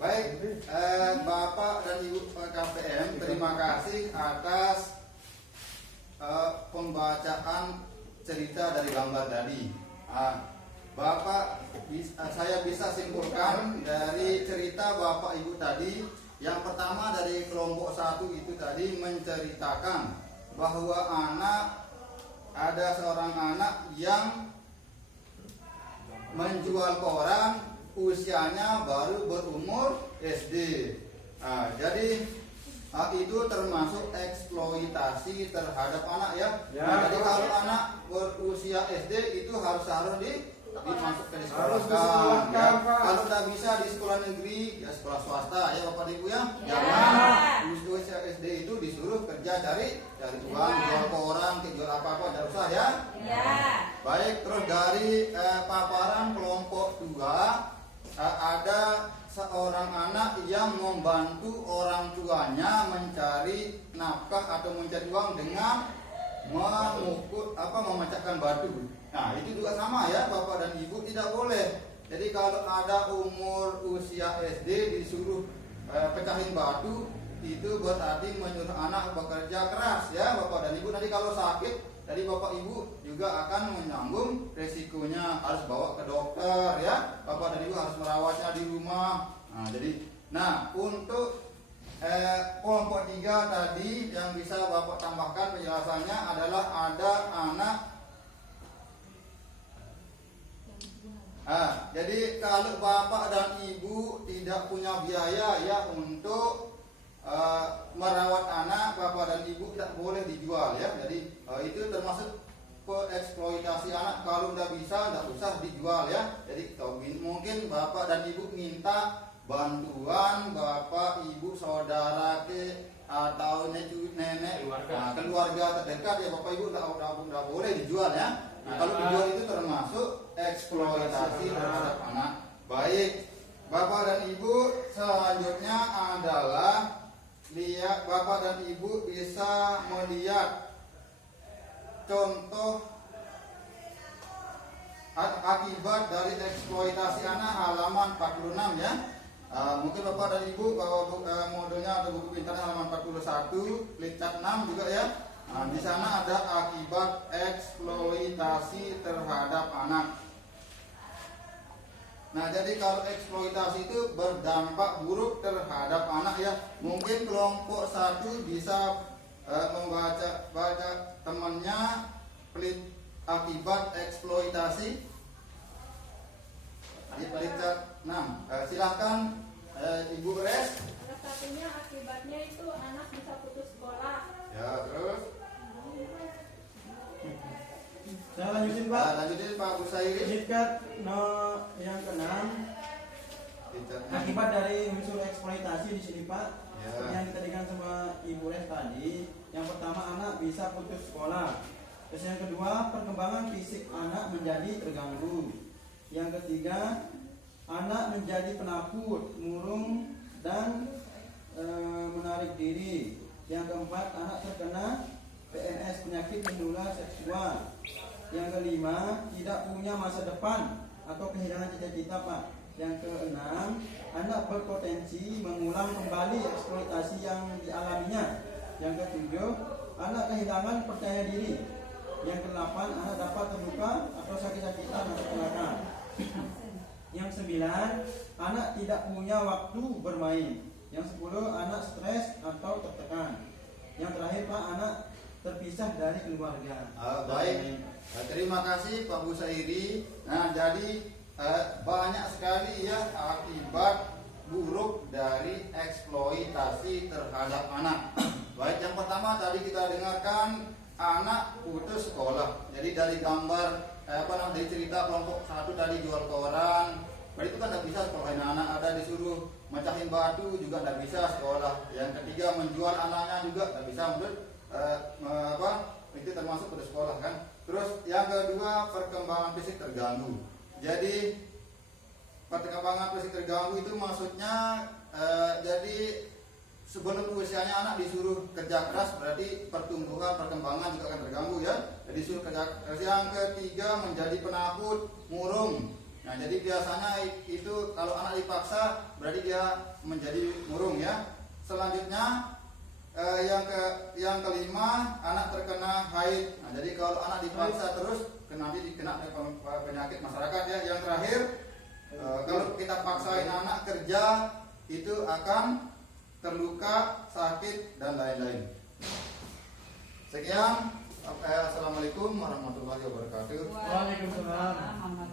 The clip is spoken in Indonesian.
Baik, Bapak dan Ibu KPM, terima kasih atas pembacaan cerita dari gambar tadi. Bapak, saya bisa simpulkan dari cerita Bapak Ibu tadi. Yang pertama dari kelompok 1 itu tadi menceritakan bahwa ada seorang anak yang menjual koran, usianya baru berumur SD. Jadi itu termasuk eksploitasi terhadap anak ya. Jadi kalau anak berusia SD itu harus dimasuk ke sekolah ya. Kalau tidak bisa di sekolah negeri ya sekolah swasta ya Bapak Ibu ya. Jangan usia SD itu disuruh kerja cari uang, jual koran, jual apa-apa, tidak usah ya. Baik, terus dari paparan kelompok 2 ada seorang anak yang membantu orang tuanya mencari nafkah atau mencari uang dengan memecahkan batu. Nah, itu juga sama ya, Bapak dan Ibu tidak boleh. Jadi kalau ada usia SD disuruh pecahin batu, itu berarti menyuruh anak bekerja keras ya, Bapak dan Ibu. Nanti kalau sakit, jadi Bapak Ibu juga akan menanggung resikonya, harus bawa ke dokter ya. Bapak dan Ibu harus merawatnya di rumah. Nah, untuk kelompok 3 tadi yang bisa Bapak tambahkan penjelasannya adalah ada anak. Jadi kalau Bapak dan Ibu tidak punya biaya ya untuk merawat anak, Bapak dan Ibu tidak boleh dijual ya. Jadi itu termasuk eksploitasi anak. Kalau udah bisa tidak usah dijual ya. Jadi mungkin Bapak dan Ibu minta bantuan Bapak, Ibu, saudara atau nenek keluarga terdekat ya Bapak Ibu tidak boleh dijual ya. Nah, kalau dijual itu termasuk eksploitasi terhadap anak. Baik, Bapak dan Ibu, selanjutnya adalah Bapak dan Ibu bisa melihat contoh akibat dari eksploitasi anak halaman 46 ya. Mungkin Bapak dan Ibu kalau modulnya atau buku pintarnya halaman 41, lihat 6 juga ya. Di sana ada akibat eksploitasi terhadap anak. Nah, jadi kalau eksploitasi itu berdampak buruk terhadap anak ya. Mungkin kelompok 1 bisa baca temannya akibat eksploitasi di pelincat 6. Silahkan Ibu Res. Salah satunya akibatnya itu anak bisa putus sekolah. Ya, terus saya lanjutin Pak. Lanjutin Pak Busairi. Yang ke-6 akibat dari unsur eksploitasi di sini Pak. Yang ditadikan sama Ibu Res tadi. Yang pertama anak bisa putus sekolah. Terus yang kedua perkembangan fisik anak menjadi terganggu. Yang ketiga anak menjadi penakut, murung dan menarik diri. Yang keempat anak terkena PMS, penyakit menular seksual. Yang kelima tidak punya masa depan atau kehilangan cita-cita Pak. Yang keenam anak berpotensi mengulang kembali eksploitasi yang dialaminya. Yang ketujuh anak kehilangan percaya diri. Yang kedelapan anak dapat terluka atau sakit-sakitan atau kecelakaan. Yang 9 anak tidak punya waktu bermain. Yang 10 anak stres atau tertekan. Yang terakhir Pak, anak terpisah dari keluarga. Baik, terima kasih Pak Busairi. Nah, jadi banyak sekali ya akibat buruk dari eksploitasi terhadap anak. Baik, yang pertama tadi kita dengarkan anak putus sekolah. Jadi dari gambar dari cerita kelompok 1 tadi jual koran. Itu kan tidak bisa sekolah anak, ada disuruh mecahin batu juga tidak bisa sekolah. Yang ketiga menjual anaknya juga tidak bisa, itu termasuk putus sekolah kan. Terus yang kedua perkembangan fisik terganggu. Jadi perkembangan fisik terganggu itu maksudnya jadi sebelum usianya anak disuruh kerja keras, berarti pertumbuhan perkembangan juga akan terganggu ya. Jadi disuruh kerja keras. Yang ketiga menjadi penakut, murung. Nah, jadi biasanya itu kalau anak dipaksa berarti dia menjadi murung ya. Selanjutnya yang kelima, anak terkena haid. Nah, jadi kalau anak dipaksa terus nanti dikena penyakit masyarakat ya. Yang terakhir, kalau kita paksain anak kerja itu akan terluka, sakit dan lain-lain. Sekian, assalamualaikum warahmatullahi wabarakatuh. Waalaikumsalam.